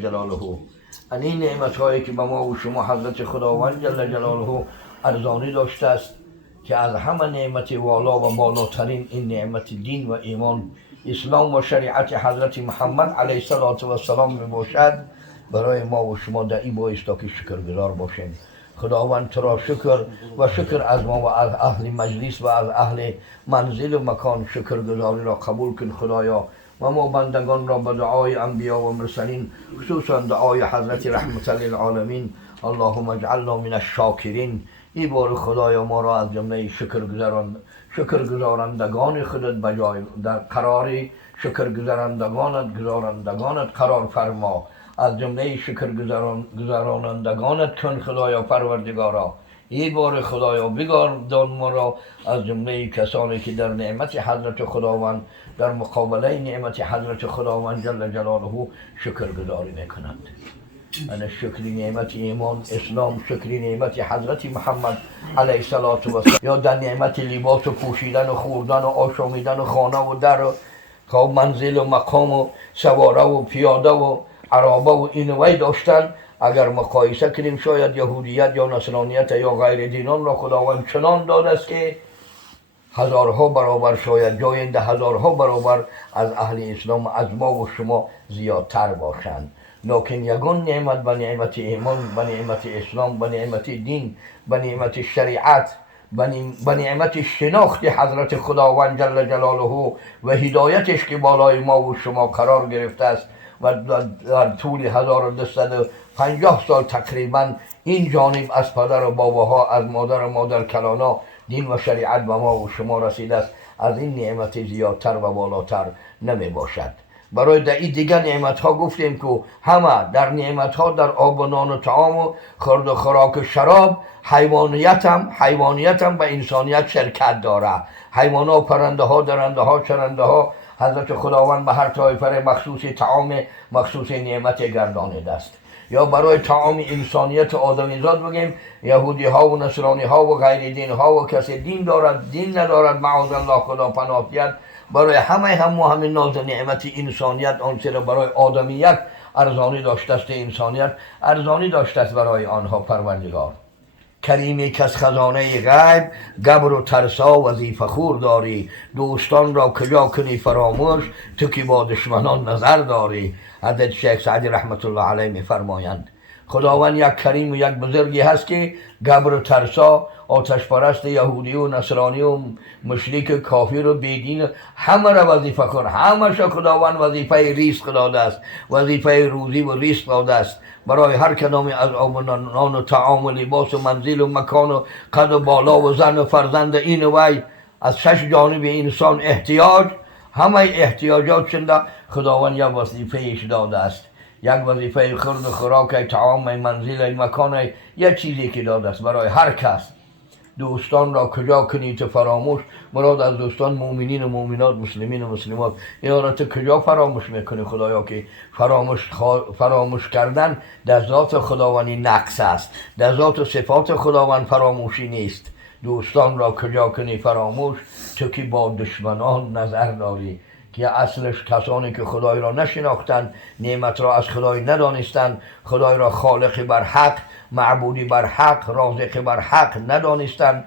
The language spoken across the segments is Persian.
جلاله. این نعمت هایی که به ما و شما حضرت خداوند جل جلاله ارزانی داشته است که از همه نعمت والا و بالاترین این نعمت دین و ایمان اسلام و شریعت حضرت محمد علیه السلام می باشد، برای ما و شما در این بایستا که شکرگزار باشیم. خداوند تو را شکر و شکر از ما و از اهل مجلس و از اهل منزل و مکان شکرگزاری را قبول کن خدایا، و ما بندگان را به دعای انبیا و مرسلین خصوصا دعای حضرت رحمت للعالمین اللهم اجعلنا من الشاکرین. این بار خدایا ما را از جمله شکرگزارندگان خودت بجای در قرار شکرگزارندگانت قرار فرما، از جمله شکرگزارندگانت کن خدایا پروردگارا. این بار خدایا بگردان ما را از جمله کسانی که در نعمت حضرت خداوند در مقابله نعمت حضرت خداوند جل جلاله شکرگزاری میکنند. انا شکری نعمت ایمان اسلام، شکری نعمت حضرت محمد علیه السلام یا در نعمت لباس و پوشیدن و خوردن و آشامیدن و خانه و در و منزل و مقام و سواره و پیاده و عرابه و اینوی داشتن. اگر مقایسه کنیم شاید یهودیت یا نصرانیت یا غیر دینان را خداوند چنان داده است که هزارها برابر، شاید جاینده هزارها برابر از اهل اسلام از ما و شما زیادتر باشند. لکن یگان نعمت به نعمت ایمان، به نعمت اسلام، به نعمت دین، به نعمت شریعت، به نعمت شناخت حضرت خداوند جل جلاله و هدایتش که بالای ما و شما قرار گرفته است و در طول 1250 سال تقریبا این جانب از پدر و باباها، از مادر و مادر کلانا دین و شریعت به ما و شما رسیده است. از این نعمت زیادتر و بالاتر نمی باشد. برای در این دیگر نعمت ها گفتیم که همه در نعمت ها در آب و نان و طعام و خورد و خوراک و شراب، حیوانیت هم به انسانیت شرکت داره. حیوان ها، پرنده ها، درنده ها، چرنده ها حضرت خداوند به هر طایفه مخصوص طعام مخصوص نعمت گردانیده است. یا برای طعام انسانیت آدمیزاد بگیم یهودی ها و نصرانی ها و غیر دین ها و کسی دین دارد دین ندارد معاذ الله خدا پناه گیرد، برای همین ناز نعمت انسانیت آنچه را برای آدمیت ارزانی داشته است، انسانیت ارزانی داشته است برای آنها پروردگار. کریمی که از خزانه غیب گبر و ترسا وظیفه خور داری، دوستان را کجا کنی فراموش تو که با دشمنان نظر داری. حضرت شیخ سعدی رحمت الله علیه میفرمایند خداوند یک کریم و یک بزرگی هست که گبر و ترسا، آتش پرست یهودی و نصرانی و مشرک کافر و بیدین همه را وظیفه خور، همه را خداوند وظیفه رزق داده است، وظیفه روزی و رزق داده است برای هر کدام از آب و نان و طعام و لباس و منزل و مکان و قد و بالا و زن و فرزند این و وی از 6 جانب انسان احتیاج، همه احتیاجات شده خداوند یک وظیفه ایش داده است. یک وظیفه خورد و خوراک، طعام، منزل، مکان، یک چیزی که داده است برای هر کس. دوستان را کجا کنی تو فراموش، مراد از دوستان مؤمنین و مؤمنات، مسلمین و مسلمات. اینا را تو کجا فراموش میکنی خدایا که فراموش کردن در ذات خداوندی نقص است، در ذات و صفات خداوند فراموشی نیست. دوستان را کجا کنی فراموش تو که با دشمنان نظر داری، که اصلش کسانی که خدای را نشناختند، نعمت را از خدای ندانستند، خدای را خالق بر حق، معبودی بر حق، رازق بر حق ندانستند،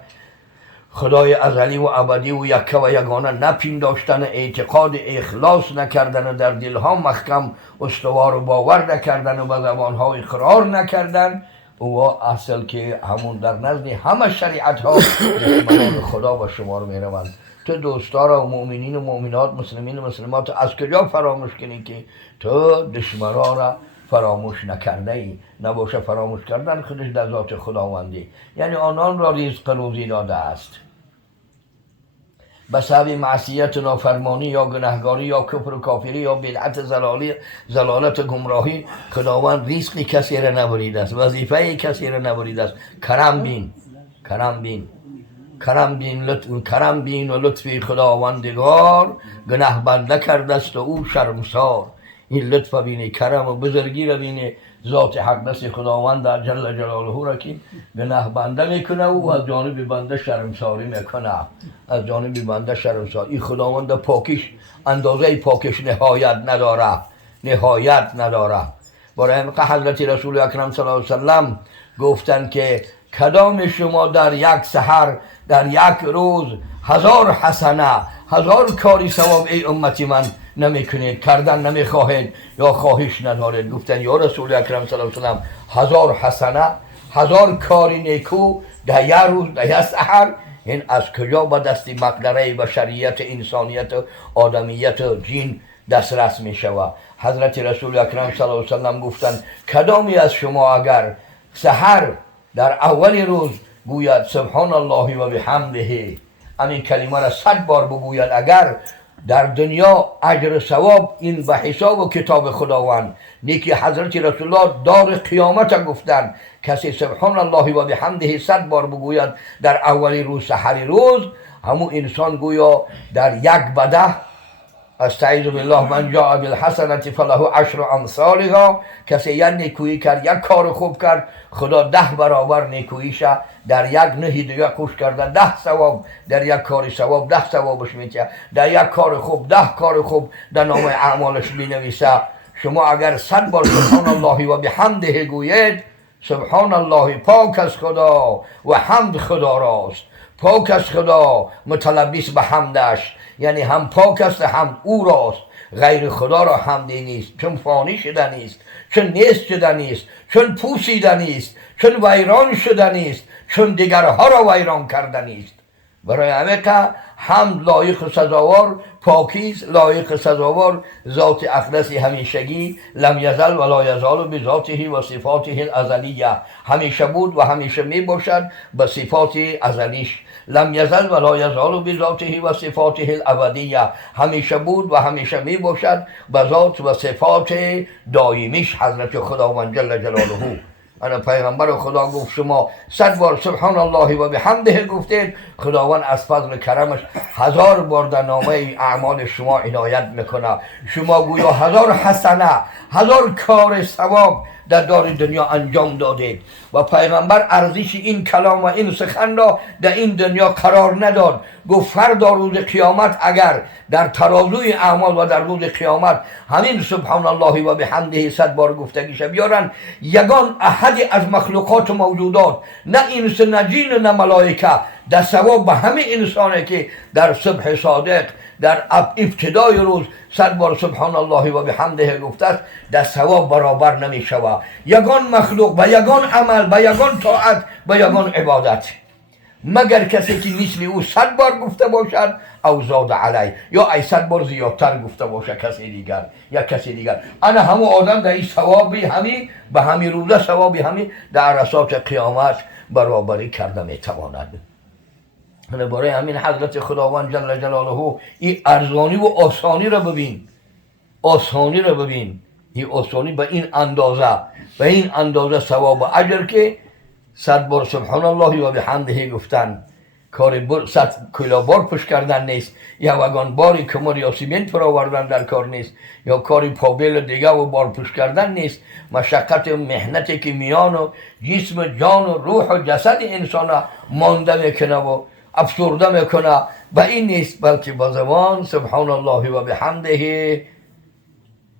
خدای ازلی و ابدی و یکه و یگانه نپنداشتن، اعتقاد اخلاص نکردن، در دلها محکم استوار و باور نکردن و به زبانها اقرار نکردن. او اصل که همون در نزد همه شریعت ها دشمنان خدا و شمار می روند. تو دوستارا و مؤمنین و مؤمنات، مسلمین و مسلمات از کجا فراموش کنی که تو دشمنان را فراموش نکرده ای؟ نباشه فراموش کردن خودش در ذات خداوندی، یعنی آنان را رزق روزی داده است. به سبب معصیت و نافرمانی یا گناهکاری یا کفر و کافری یا بدعت ضلالت و گمراهی خداوند رزق کسی را نبریده است، وظیفه کسی را نبریده است. کرم بین و لطف خداوندگار، گناه بنده کرده است و او شرمسار. این لطف بینی، کرم و بزرگی را بینی، ذات حق دست خداوند جل جلاله را که گناه بنده میکنه و از جانب بنده شرمساری میکنه، از جانب بنده شرمسار. این خداوند پاکیش اندازه پاکش نهایت نداره. برای همین حضرت رسول اکرم صلی الله علیه وسلم گفتن که کدام شما در یک سحر در یک روز 1000 حسنه 1000 کاری ثواب ای امتی من نمیکنید، کردن نمیخواهید یا خواهش ندارید؟ گفتن یا رسول اکرم صلی الله علیه وسلم 1000 حسنه 1000 کاری نیکو در یک روز در یک سحر، این از کجا به دستی مقدره بشریت انسانیت آدمیت جین دسترس می شود؟ حضرت رسول اکرم صلی الله علیه وسلم گفتند کدامی از شما اگر سحر در اول روز گوید سبحان الله و بحمده، همین کلمه را 100 بار بگوید، اگر در دنیا اجر ثواب این به حساب و کتاب خداوند نیکی حضرت رسول الله دار قیامت گفتن کسی سبحان الله و بحمده 100 بار بگوید در اولی روز سحری روز، همون انسان گویا در یک بده استعیذ بالله من جاء بالحسنة فله 10 امثالها، کسی یک نیکویی کرد یک کار خوب کرد خدا 10 برابر نیکوییش در یک نهی دیگه کوش کرده 10 ثواب، در یک کار ثواب 10 ثوابش میشه، در یک کار خوب 10 کار خوب در نام اعمالش بنویسه. شما اگر 100 بار سبحان الله و بحمده گوید، سبحان الله پاک از خدا و حمد خدا راست، پاک از خدا متلبس به حمدش، یعنی هم پاک است هم او راست، غیر خدا را حمدی نیست، چون فانی شده نیست، چون نیست شده نیست، چون پوسیده نیست، چون ویران شده نیست، چون دیگرها را ویران کرده نیست. برای همه که حمد لایق سزاوار پاکیست، لایق سزاوار ذات اقدس همیشگی لم یزل و لا یزال بذاته و صفاته الازلیه، همیشه بود و همیشه می باشد به صفات ازلیش. لم یزل و لا یزال بذاته و صفاته الابدیه، همیشه بود و همیشه می باشد به ذات و صفات دایمیش حضرت خداوند جل جلاله. انا پیغمبر خدا گفت شما 100 بار سبحان الله و بحمده گفتید، خداوند از فضل کرمش 1000 بار در نامه اعمال شما عنایت میکنه. شما گویا 1000 حسنه 1000 کار ثواب در دار دنیا انجام دادید و پیغمبر ارزش این کلام و این سخن را در این دنیا قرار نداد. گفت فردا روز قیامت اگر در ترازوی اعمال و در روز قیامت همین سبحان الله و بحمده 100 بار گفتگیش بیارن، یگان احدی از مخلوقات موجودات نه انس نه جین نه ملائکه در ثواب به همه انسانی که در صبح صادق در ابتدای روز 100 بار سبحان الله و بحمده گفته است در ثواب برابر نمی شود. یگان مخلوق به یگان عمل به یگان طاعت به یگان عبادت، مگر کسی که مثل او 100 بار گفته باشد او زاد علی، یا ای 100 بار زیادتر گفته باشد کسی دیگر یا کسی دیگر. انا همه آدم در این ثوابی همی به همین روزه ثوابی همی در عرصات قیامت برابری کرده می تواند. برای همین حضرت خداوند جل جلاله این ارزانی و آسانی را ببین، آسانی را ببین، این آسانی به این اندازه ثواب و اجر که 100 بار سبحان الله و بحمده گفتن کار 100 کیلو بار پشت کردن نیست، یا وگان باری کمر یا سیمنت را آوردن در کار نیست، یا کاری پابل دیگه و بار پشت کردن نیست. مشقت و محنتی که میان و جسم جان و روح و جسد انسان مانده میکنه و افسرده میکنه و این نیست، بلکه با زبان سبحان الله و بحمده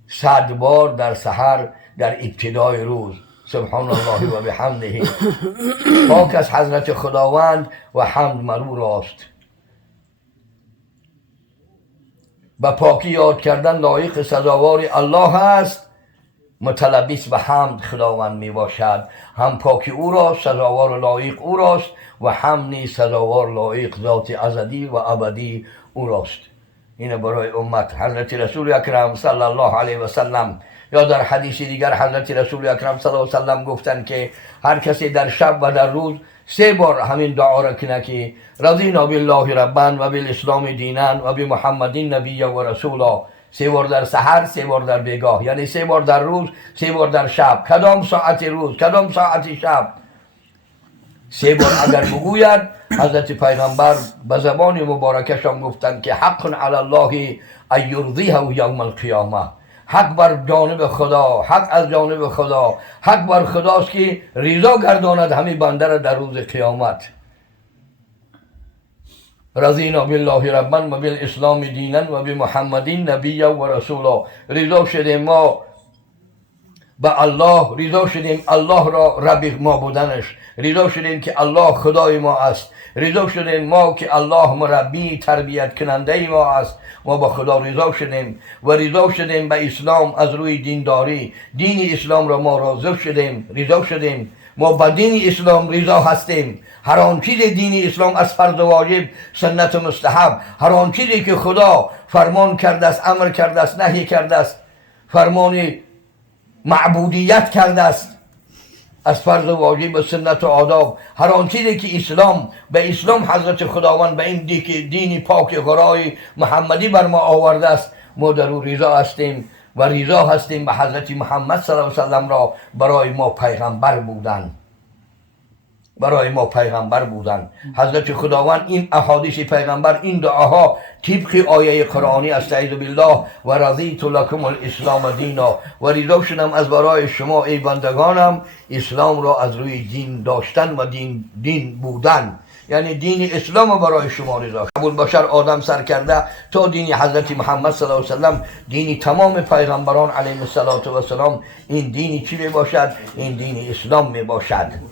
100 بار در سحر در ابتدای روز سبحان الله و بحمده. پاک از حضرت خداوند و حمد مرو راست. با پاکی یاد کردن لایق سزاوار الله است، متلبس به حمد خداوند می باشد. هم پاکی او راست، سزاوار لایق او راست و هم نیز سزاوار لایق ذات ازلی و ابدی او راست. این برای امت حضرت رسول اکرم صلی الله علیه و سلم، یا در حدیث دیگر حضرت رسول اکرم صلی الله علیه و سلم گفتند که هر کسی در شب و در روز 3 بار همین دعا را کنه که رضینا بالله ربا و بالاسلام دینا و بمحمد نبی و رسولا، 3 بار در سحر 3 بار در بیگاه، یعنی 3 بار در روز 3 بار در شب، کدام ساعت روز کدام ساعت شب 3 بار اگر بگوید، حضرت پیغمبر به زبان مبارکشان گفتند که حق علی الله ان یرضیه یوم القیامه، حق بر جانب خدا، حق از جانب خدا، حق بر خداست که رضا گرداند همین بنده را در روز قیامت. رضینا بالله ربا و بالاسلام دینا و بمحمد نبی و رسولا، رضا شده ما به الله رضا شدیم، الله را رب ما بودنش، رضا شدیم که الله خدای ما است، رضا شدیم ما که الله مربی تربیت کننده ما است، ما با خدا رضا شدیم و رضا شدیم به اسلام از روی دینداری، دین اسلام را ما رضا شدیم ما با دین اسلام رضا هستیم. هر آن چیز دین اسلام از فرض و واجب، سنت و مستحب، هر آن چیزی که خدا فرمان کرده است، امر کرده است، نهی کرده است، فرمان معبودیت کرده است از فرض و واجب و سنت و آداب، هر آن چیزی که اسلام به اسلام حضرت خداوند به این دین پاک غرای محمدی بر ما آورده است، ما در او رضا هستیم و رضا هستیم به حضرت محمد صلی الله علیه و سلم را برای ما پیغمبر بودن. حضرت خداوند این احادیث پیغمبر، این دعاها طبق آیه قرآنی استعیذ بالله و رضیت لکم الاسلام دینا، و رضا شدم از برای شما ای بندگانم اسلام را از روی دین داشتن و دین بودن، یعنی دین اسلام برای شما رضا. ابوالبشر آدم سر کرده تا دین حضرت محمد صلی الله علیه و سلم، دینی تمام پیغمبران علیهم السلام، این دینی چی می باشد؟ این دین اسلام می باشد.